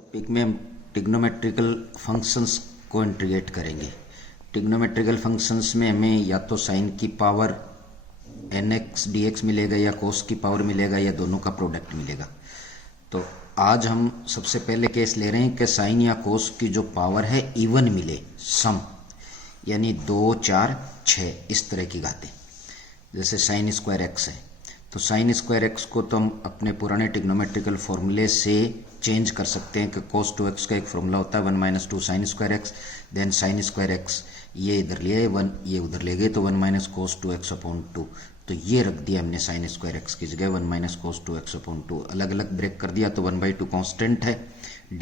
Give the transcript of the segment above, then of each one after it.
Topic में हम trigonometrical functions को इंटीग्रेट करेंगे। ट्रिग्नोमेट्रिकल फंक्शंस में हमें या तो साइन की power N X D X मिलेगा या कोस की पावर मिलेगा या दोनों का प्रोडक्ट मिलेगा। तो आज हम सबसे पहले केस ले रहे हैं कि साइन या कोस की जो पावर है इवन मिले, सम, यानी 2, 4, 6 इस तरह की घातें। जैसे साइन स्क्वायर एक्स है तो साइन स्क्वायर एक्स को तो हम अपने पुराने ट्रिग्नोमेट्रिकल फॉर्मूले से चेंज कर सकते हैं कि कोस 2x का एक फॉर्मूला होता है 1 - 2 sine square X, then sine square X ये इधर लिए 1 ये उधर ले गए तो 1 - cos 2x अपॉन 2। तो ये रख दिया हमने साइन स्क्वायर एक्स की जगह 1 - cos 2x अपॉन 2। अलग अलग ब्रेक कर दिया तो 1/2 कांस्टेंट है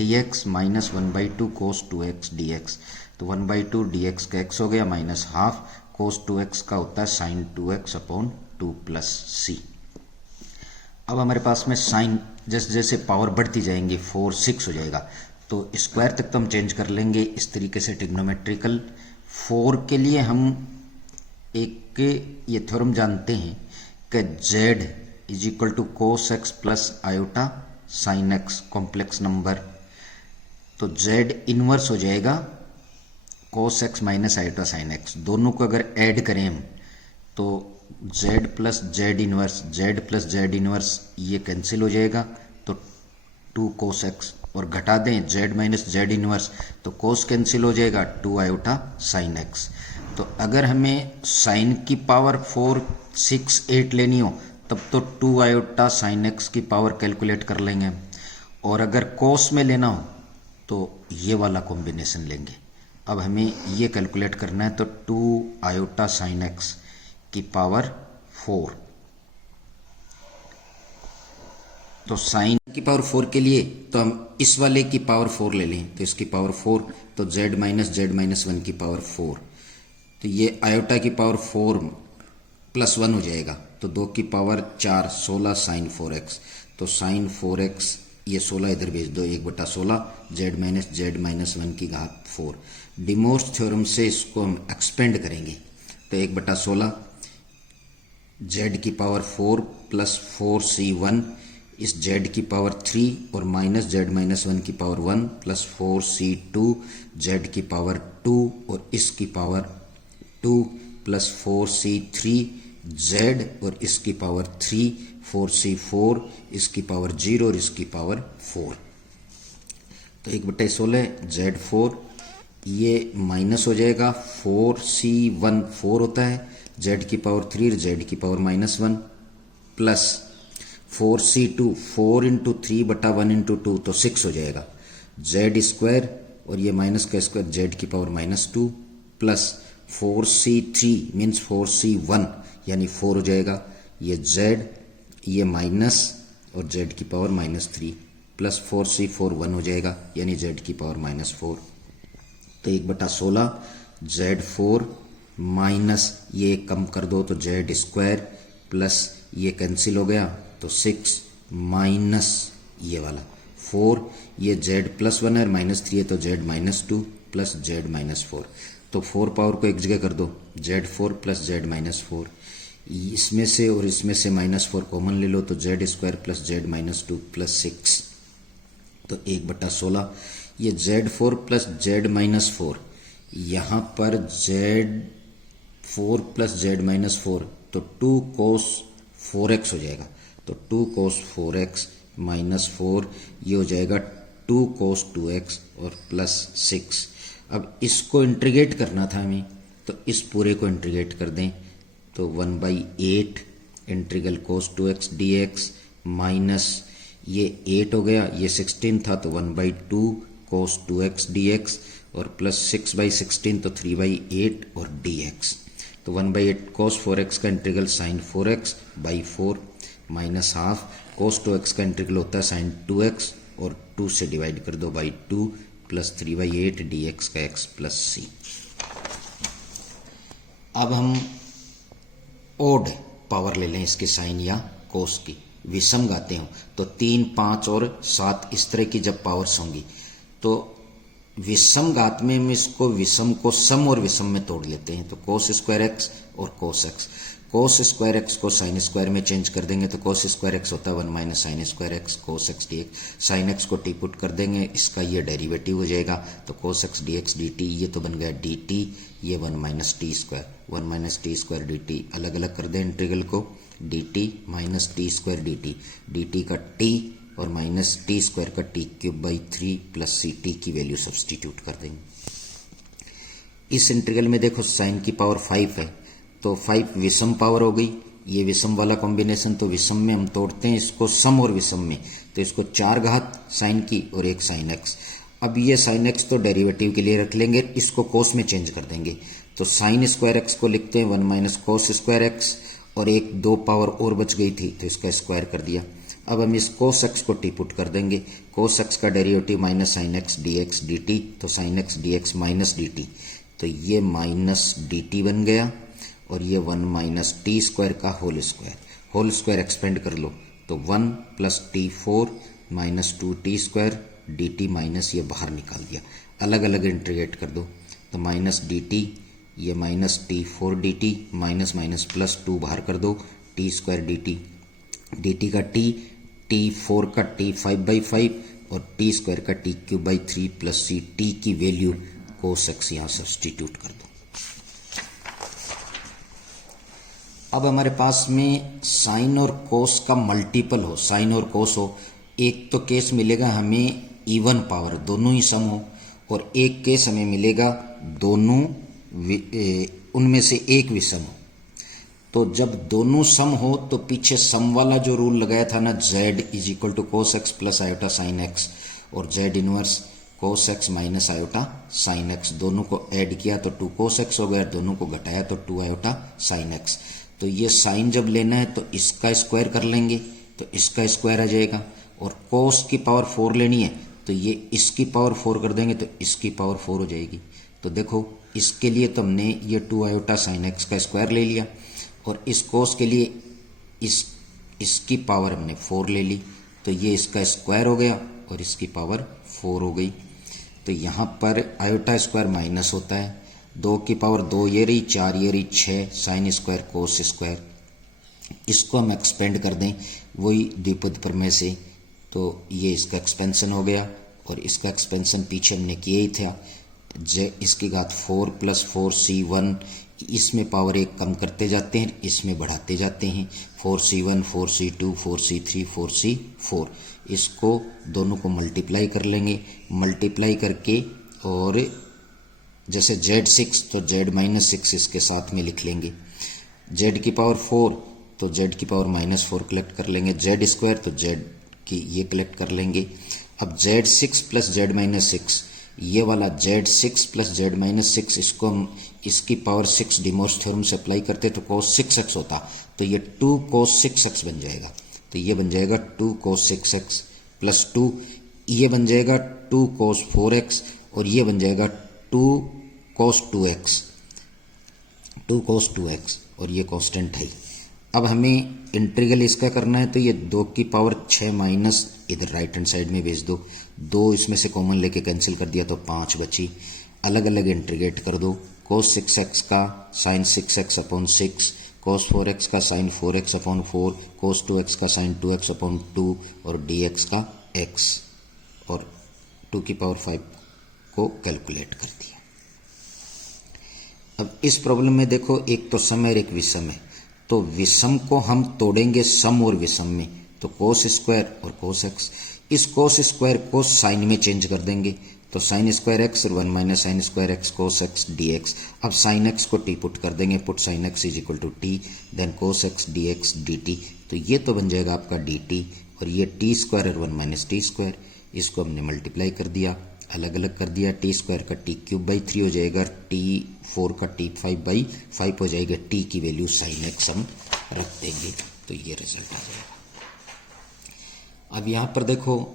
dx minus 1/2 cos 2x dx। तो 1/2 dx का x हो गया माइनस हाफ cos 2x का होता है sign 2x upon 2 plus c। अब हमारे पास में साइन जैसे जैसे पावर बढ़ती जाएंगी 4, 6 हो जाएगा तो स्क्वायर तक तो हम चेंज कर लेंगे इस तरीके से। ट्रिग्नोमेट्रिकल 4 के लिए हम एक ये थ्योरम जानते हैं कि z is equal to cos X plus iota sine X complex number. तो z इनवर्स हो जाएगा cos X minus iota sine X. दोनों को अगर ऐड करें हम तो z प्लस जेड इनवर्स ये कैंसिल हो जाएगा तो 2 कोस एक्स, और घटा दें z माइनस जेड इनवर्स तो कोस कैंसिल हो जाएगा 2 आयोटा साइन एक्स। तो अगर हमें साइन की पावर 4, 6, 8 लेनी हो तब तो 2 आयोटा साइन एक्स की पावर कैलकुलेट कर लेंगे, और अगर कोस में लेना हो तो ये वाला कॉम्बिनेशन लेंगे। अब हमें ये कैलकुलेट करना है तो 2 आयोटा साइन एक्स की पावर 4। तो साइन की पावर 4 के लिए तो हम इस वाले की पावर 4 ले लें तो इसकी पावर 4, तो z माइनस 1 की पावर 4। तो ये आयोटा की पावर 4 प्लस 1 हो जाएगा तो 2 की पावर 4, 16 साइन 4x। तो साइन 4x ये 16 इधर भेज दो 1/16 z माइनस 1 की घात 4। डिमोर्स थ्योरम से इसको हम एक्सपेंड करेंगे तो 1/16 z की पावर 4 प्लस 4c1 इस z की पावर 3 और माइनस z माइनस 1 की पावर 1 प्लस 4c2 z की पावर 2 और इसकी पावर 2 प्लस 4c3 z और इसकी पावर 3 4c4 इसकी पावर 0 और इसकी पावर 4। तो 1/16 z4 ये माइनस हो जाएगा 4c1 4 होता है z की पावर 3 और z की power -1 plus 4c2 4 into 3/1 into 2 तो 6 हो जाएगा z स्क्वायर और ये माइनस का स्क्वायर z की power -2 plus 4c3 means 4c1 यानी 4 हो जाएगा ये z ये माइनस और z की पावर -3 प्लस 4c4 1 हो जाएगा यानी z की पावर -4। तो 1/16 z4 माइनस ये कम कर दो तो z स्क्वायर प्लस ये कैंसिल हो गया तो 6 माइनस ये वाला 4 ये z +1 है -3 है तो z -2 प्लस z -4। तो 4 पावर को एक जगह कर दो z4 प्लस z -4, इसमें से और इसमें से -4 कॉमन ले लो तो z square plus z -2 plus 6। तो 1/16 ये z4 प्लस z -4 यहाँ पर z4 प्लस z -4 तो 2 cos 4x हो जाएगा। तो 2 cos 4x -4 ये हो जाएगा 2 cos 2x और प्लस 6। अब इसको इंटीग्रेट करना था हमें तो इस पूरे को इंटीग्रेट कर दें तो 1/8 integral cos 2x dx minus ये 8 हो गया ये 16 था तो 1/2 cos 2x dx और प्लस 6/16 तो 3/8 और dx। तो 1/8 cos 4x का integral sine 4x/4 minus half cos 2x का इंटीग्रल होता है साइन 2x और 2 से डिवाइड कर दो बाई 2 प्लस 3/8 dx का x प्लस c। अब हम ओड पावर ले लें इसके साइन या कोस की, विषम घाते हो तो 3, 5 और 7 इस तरह की जब पावर्स होंगी तो विषम घात में हम इसको विषम को सम और विषम में तोड़ लेते हैं तो कोस स्क्वायर एक्स और cos x. Cos square x को साइन स्क्वायर में चेंज कर देंगे तो कोस स्क्वायर एक्स होता है 1 minus sine square X cos X D x. Sign X को टी पुट कर देंगे, इसका ये डेरिवेटिव हो जाएगा तो कोस X D x D T, ये तो बन गया डी टी, ये 1 minus T square, 1 minus T square D T. अलग अलग कर दें इंटीग्रल को, D T minus T square D T, D T का टी और माइनस टी स्क्वायर का T cube by 3 plus C T की वैल्यू सब्सटीट्यूट कर देंगे। इस इंटीग्रल में देखो साइन की पावर 5 है तो 5 विषम पावर हो गई, ये विषम वाला कॉम्बिनेशन, तो विषम में हम तोड़ते हैं इसको सम और विषम में, तो इसको 4 घात साइन की और 1 साइन एक्स। अब ये साइन एक्स तो डेरिवेटिव के लिए रख लेंगे, इसको कोस में चेंज कर देंगे तो साइन स्क्वायर एक्स को लिखते हैं 1 माइनस कोस स्क्वायर एक्स, और एक 2 पावर और बच गई थी तो इसका स्क्वायर कर दिया। अब हम इस कोस एक्स को टी पुट कर देंगे, कोस एक्स का derivative minus sine x D x D T, तो sine x D x minus D T, तो ये माइनस डी टी बन गया, और ये 1 माइनस टी स्क्वायर का होल स्क्वायर एक्सपेंड कर लो तो 1 plus T 4 minus 2 T square D T minus, ये बाहर निकाल दिया, अलग अलग इंटीग्रेट कर दो तो माइनस डी टी, ये minus T 4 D T, minus minus plus 2 बाहर कर दो, टी स्क्वायर डी टी का टी 4 का टी 5/5 और टी स्क्वायर का T cube by 3 plus C T की वैल्यू कोस एक्स यहाँ सब्सटीट्यूट कर दो। अब हमारे पास में साइन और कोस का मल्टीपल हो, साइन और कोस हो, एक तो केस मिलेगा हमें इवन पावर दोनों ही सम हो, और एक केस हमें मिलेगा दोनों उनमें से एक विषम हो। तो जब दोनों सम हो तो पीछे सम वाला जो रूल लगाया था ना, z is equal to cos X plus iota sine X, और z inverse cos X minus iota sine X, दोनों को ऐड किया तो 2 कोस एक्स हो गया, दोनों को घटाया तो 2 आयोटा साइन एक्स। तो ये साइन जब लेना है तो इसका स्क्वायर कर लेंगे तो इसका स्क्वायर आ जाएगा, और कोस की पावर 4 लेनी है तो ये इसकी पावर 4 कर देंगे तो इसकी पावर 4 हो जाएगी। तो देखो इसके लिए तो हमने ये 2 आयोटा साइन एक्स का स्क्वायर ले लिया, और इस कोस के लिए इसकी पावर हमने 4 ले ली, तो ये इसका स्क्वायर हो गया और इसकी पावर 4 हो गई। तो यहाँ पर आयोटा स्क्वायर माइनस होता है, 2 की पावर 2 ये रही, 4 ये रही, 6 साइन स्क्वायर कोस स्क्वायर। इसको हम एक्सपेंड कर दें वही द्विपद प्रमेय से, तो ये इसका एक्सपेंशन हो गया, और इसका एक्सपेंशन पीछे हमने किया ही था, इसकी घात 4 प्लस 4c1, इसमें पावर 1 कम करते जाते हैं, इसमें बढ़ाते जाते हैं, 4c1 4c2 4c3 4c4, इसको दोनों को मल्टीप्लाई कर लेंगे, मल्टीप्लाई करके, और जैसे z6 तो z-6 इसके साथ में लिख लेंगे, z की पावर 4 तो z की पावर -4 कलेक्ट कर लेंगे, z स्क्वायर तो z की ये कलेक्ट कर लेंगे। अब z6 प्लस z-6, ये वाला z6 प्लस z-6, इसको हम इसकी पावर 6 डिमोर्स थ्योरम से अप्लाई करते तो cos 6x होता, तो ये 2 cos 6x बन जाएगा, तो ये बन जाएगा 2 cos 6x प्लस 2, ये बन जाएगा 2 cos 4x, और ये बन जाएगा 2 cos 2x, और ये कांस्टेंट है। अब हमें इंटीग्रल इसका करना है तो ये 2 की पावर 6 माइनस इधर राइट हैंड साइड में भेज दो, 2 इसमें से कॉमन लेके कैंसिल कर दिया तो 5 बची, अलग अलग इंटीग्रेट कर दो, cos 6x का sin 6x upon 6, cos 4x का sin 4x upon 4, cos 2x का sin 2x अपॉन 2, और dx का x, और 2 की पावर 5 को कैलकुलेट कर दिया। अब इस प्रॉब्लम में देखो एक तो सम है और एक विषम है, तो विषम को हम तोड़ेंगे सम और विषम में, तो कोस स्क्वायर और कोस एक्स, इस कोस स्क्वायर को साइन में चेंज कर देंगे तो साइन स्क्वायर एक्स और 1 minus sine square X cos X D X. अब साइन एक्स को टी पुट कर देंगे, put sine X is equal to T, then cos X D x D T, तो ये तो बन जाएगा आपका डी टी, और ये टी स्क्वायर और 1 माइनस टी स्क्वायर, इसको हमने मल्टीप्लाई कर दिया, अलग अलग कर दिया, टी स्क्वायर का टी क्यूब बाई 3 हो जाएगा, टी 4 का टी 5/5 हो जाएगा, टी की वैल्यू साइन एक्स हम रख देंगे तो ये रिजल्ट आ जाएगा। अब यहाँ पर देखो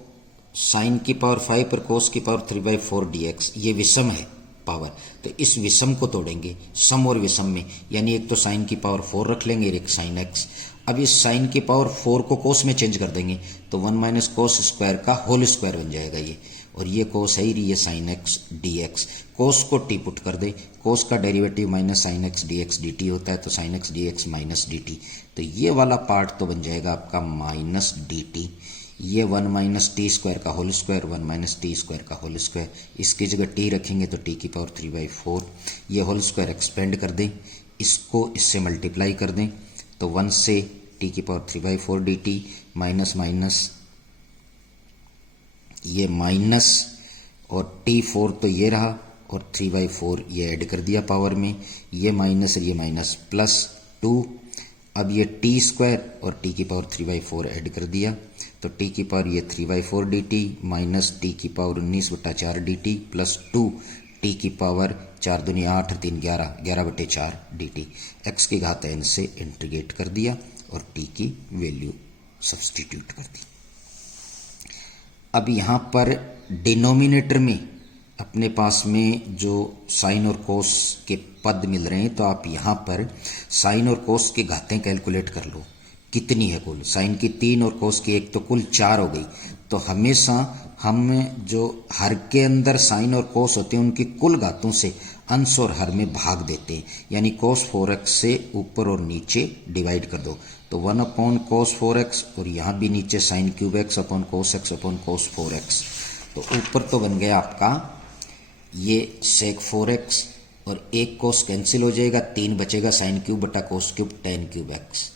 साइन की पावर 5 पर कोस की पावर 3/4 dx, ये विषम है पावर, तो इस विषम को तोड़ेंगे सम और विषम में, यानी एक तो साइन की पावर 4 रख लेंगे और एक साइन एक्स। अब इस साइन की पावर 4 को कोस में चेंज कर देंगे तो 1 माइनस कोस स्क्वायर का होल स्क्वायर बन जाएगा, ये और ये कोस है ये साइन एक्स डी एक्स। कोस को टी पुट कर दे, कोस का derivative minus sine x D x D T होता है, तो sine x D x minus D T, तो ये वाला पार्ट तो बन जाएगा आपका माइनस डी टी। ये 1 माइनस टी स्क्वायर का whole square, 1 minus T square का होल स्क्वायर, इसकी जगह टी रखेंगे तो टी की पावर 3/4, ये होल स्क्वायर एक्सपेंड कर दें, इसको इससे मल्टीप्लाई कर दें, तो 1 से टी की power 3/4 D T, minus minus ये माइनस और T4 तो ये रहा और 3/4 ये ऐड कर दिया पावर में, ये माइनस और ये माइनस प्लस 2, अब ये टी स्क्वायर और टी की पावर 3/4 ऐड कर दिया, तो टी की पावर ये 3/4 डी टी माइनस टी की power 19/4 D T plus 2 T की पावर 4 दूनी 8 और 3 11, 11/4 डी टी। एक्स की घात n से इंटीग्रेट कर दिया और टी की वैल्यू सब्सटीट्यूट कर दी। अब यहाँ पर डिनोमिनेटर में अपने पास में जो साइन और कोस के पद मिल रहे हैं, तो आप यहाँ पर साइन और कोस की घातें कैलकुलेट कर लो कितनी है कुल। साइन की 3 और कोस की 1, तो कुल 4 हो गई। तो हमेशा हम जो हर के अंदर साइन और कोस होते हैं उनकी कुल घातों से अंश और हर में भाग देते हैं, यानी कोस 4x से ऊपर और नीचे डिवाइड कर दो, तो 1/cos 4x और यहाँ भी नीचे sine cube x upon cos 4x, तो ऊपर तो बन गया आपका ये sec 4x और एक कोस कैंसिल हो जाएगा, 3 बचेगा साइन क्यूब बटा cos cube tan cube x।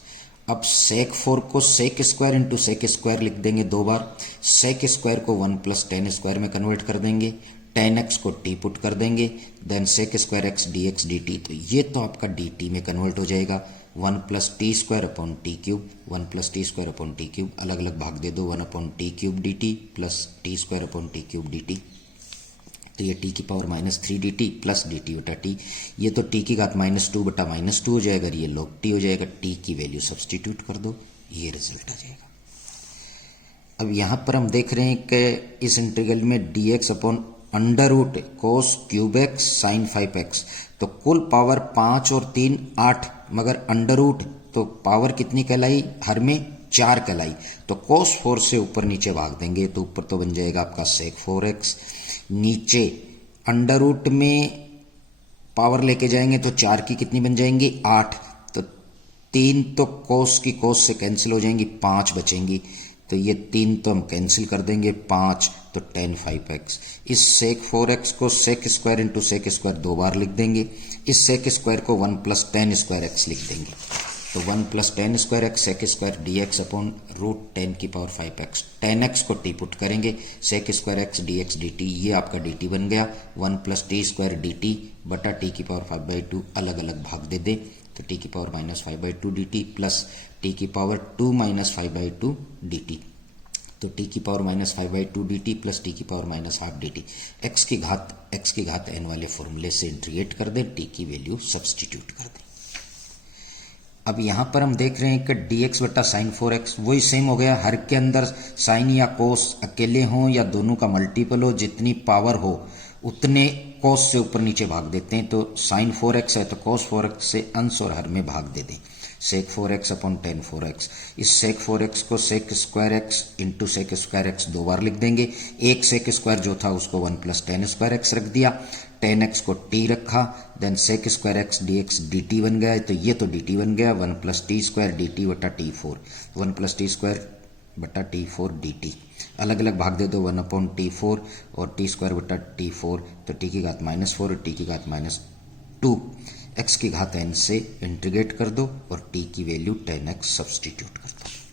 अब sec 4 को sec square into sec square लिख देंगे 2 बार, sec स्क्वायर को 1 प्लस tan स्क्वायर में कन्वर्ट कर देंगे, tan x को t पुट कर देंगे, then sec square x dx dt, तो ये तो आपका dt में कन्वर्ट हो जाएगा 1 plus T square upon T cube, 1 plus T square upon T cube, अलग अलग भाग दे दो, 1 upon T cube D T plus T square upon T cube D T, तो ये टी की power -3 D T plus D T बटा T, ये तो टी की घात -2 बटा -2 हो जाएगा, ये log t हो जाएगा, टी की वैल्यू सब्सटीट्यूट कर दो, ये रिजल्ट आ जाएगा। अब यहाँ पर हम देख रहे हैं कि इस इंटीग्रल में dx upon under root cos cube X sine 5x, तो कुल पावर 5 और 3 8, मगर अंडर रूट तो पावर कितनी कहलाई, हर में 4 कहलाई, तो cos 4 से ऊपर नीचे भाग देंगे, तो ऊपर तो बन जाएगा आपका sec 4x, नीचे अंडर रूट में पावर लेके जाएंगे तो 4 की कितनी बन जाएंगी 8, तो 3 तो cos की cos से कैंसिल हो जाएंगी, 5 बचेंगी, तो ये 3 तो हम कैंसिल कर देंगे, 5 तो tan 5x। इस sec 4x को sec square into sec square 2 बार लिख देंगे, इस sec स्क्वायर को 1 प्लस tan स्क्वायर x लिख देंगे, तो 1 plus tan square x sec square dx upon root 10 की पावर 5x, tan x को t पुट करेंगे, sec square x dx dt, ये आपका dt बन गया 1 प्लस टी स्क्वायर dt बटा t की पावर 5/2, अलग अलग भाग दे दे, तो t की पावर -5/2 dt प्लस t की पावर 2 -5/2 dt, तो t की पावर -5/2 dt प्लस t की पावर -12 dt, x की घात n वाले फॉर्मूले से इंटीग्रेट कर दें, t की वैल्यू सब्सटीट्यूट कर दें। अब यहाँ पर हम देख रहे हैं कि dx बटा साइन 4x वही सेम हो गया, हर के अंदर साइन या कोस अकेले हों या दोनों का मल्टीपल हो, जितनी पावर हो उतने कोस से ऊपर नीचे भाग देते हैं, तो साइन 4x है तो cos 4x से अंश और हर में भाग दे दें, sec 4x upon tan 4x, इस sec 4x को sec square x into sec square x 2 बार लिख देंगे, एक sec स्क्वायर जो था उसको 1 प्लस tan स्क्वायर x रख दिया, tan x को t रखा, then sec square x dx dt बन गया, तो ये तो dt बन गया 1 प्लस टी स्क्वायर dt बटा t4, 1 प्लस टी स्क्वायर बटा t4 dt, अलग अलग भाग दे दो, 1 अपॉन t4 और t स्क्वायर बटा t4, तो t की घात -4 और t की घात -2, x की घात n से इंटीग्रेट कर दो और t की वैल्यू tan x सब्सटीट्यूट कर दो।